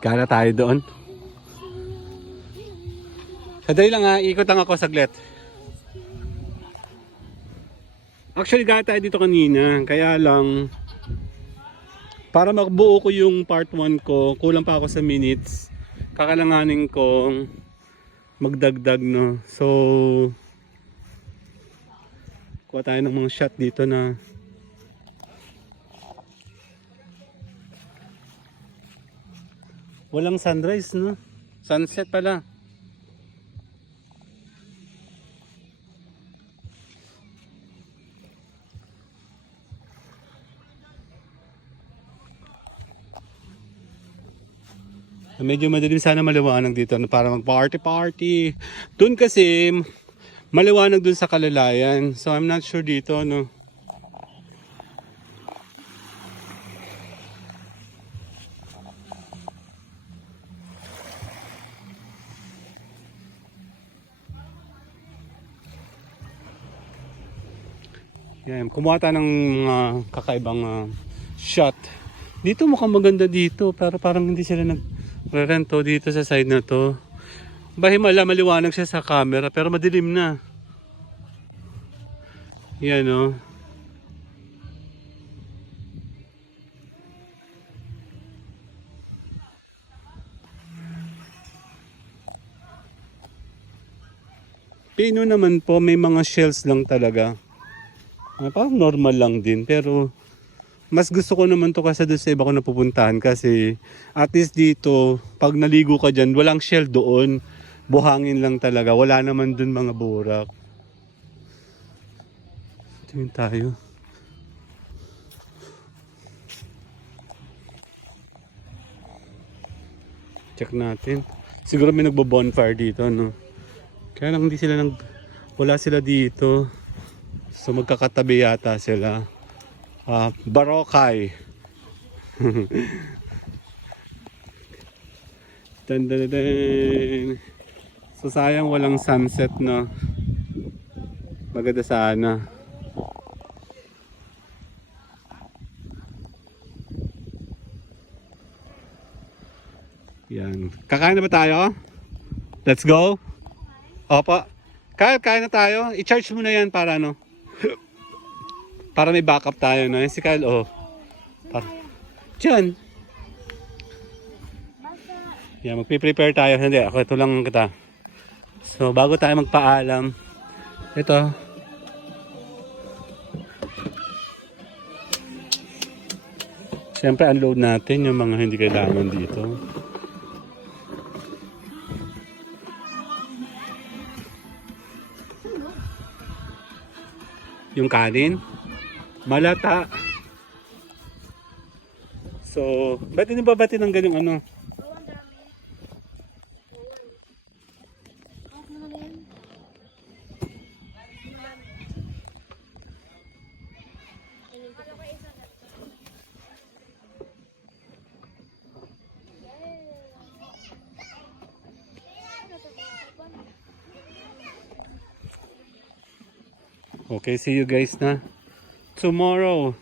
Kala tayo doon. Sadali lang ha, ikot lang ako saglit. Actually, gaya tayo dito kanina. Kaya lang, para magbuo ko yung part 1 ko, kulang pa ako sa minutes. Kakalanganin kong magdagdag, no. So, kuha tayo ng mga shot dito na walang sunrise, no. Sunset pala. Medyo madilim, sana maliwanag dito para mag-party-party. Doon kasi maliwanag doon sa Kalalayan. So I'm not sure dito, no. Yan, kumuha tayo ng mga kakaibang shot. Dito mukhang maganda dito, pero parang hindi sila nag-rento dito sa side na to. Bahimala, maliwanag siya sa camera, pero madilim na. Yan, no. Pino naman po, may mga shells lang talaga. Parang normal lang din, pero mas gusto ko naman to kasi doon sa iba ko napupuntahan kasi at least dito, pag naligo ka dyan, walang shell doon. Buhangin lang talaga. Wala naman doon mga burak. Tingin tayo. Check natin. Siguro may nagbo-bonfire dito, no? Kaya lang hindi sila wala sila dito. So magkakatabi yata sila. Barokay. Dan, dan, dan, dan. So sayang walang sunset, no. Maganda sana. Yan. Kakain na ba tayo? Let's go. Opo. Kyle, kain na tayo. I-charge mo na yan para ano. Para may backup tayo, no. Yan si Kyle, oh. Para. Diyan. Yan, magpe-prepare tayo. Hindi, ako ito lang kita. So, bago tayo magpaalam, ito. Siyempre, unload natin yung mga hindi kailangan dito. Yung kanin, malata. So, ba't hindi ba batin ng ganyang ano? Okay, see you guys na tomorrow.